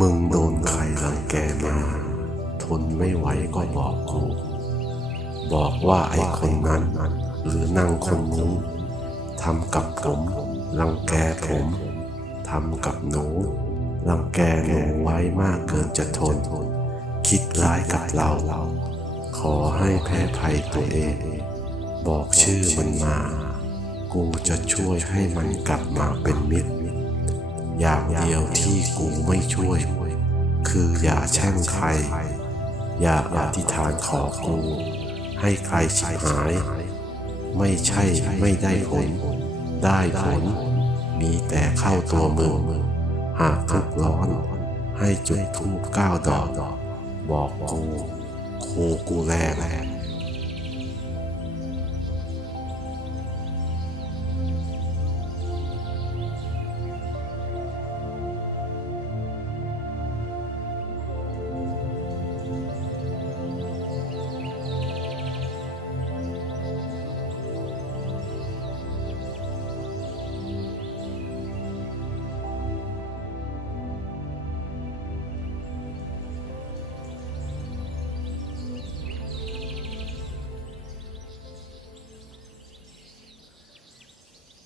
มึงโดนใครรังแกมา ทนไม่ไหวก็บอกกู บอกว่าไอ้คนนั้น หรือนั่งคนนี้ทำกับผมรังแกผมทำกับหนูรังแกหนูไว้มากเกินจะทน คิดร้ายกับเรา ขอให้แพ้ภัยตัวเอง บอกชื่อมันมา กูจะช่วยให้มันกลับมาเป็นมิตร อย่างเดียวที่กูไม่ช่วย คืออย่าแช่งใคร อย่าอธิษฐานขอกู ให้ใครชิบหาย ไม่ใช่ไม่ได้ผล ได้ผล มีแต่เข้าตัวมึงหากทุกร้อน ให้จุดทูบเก้าดอก บอกกูครูกูแล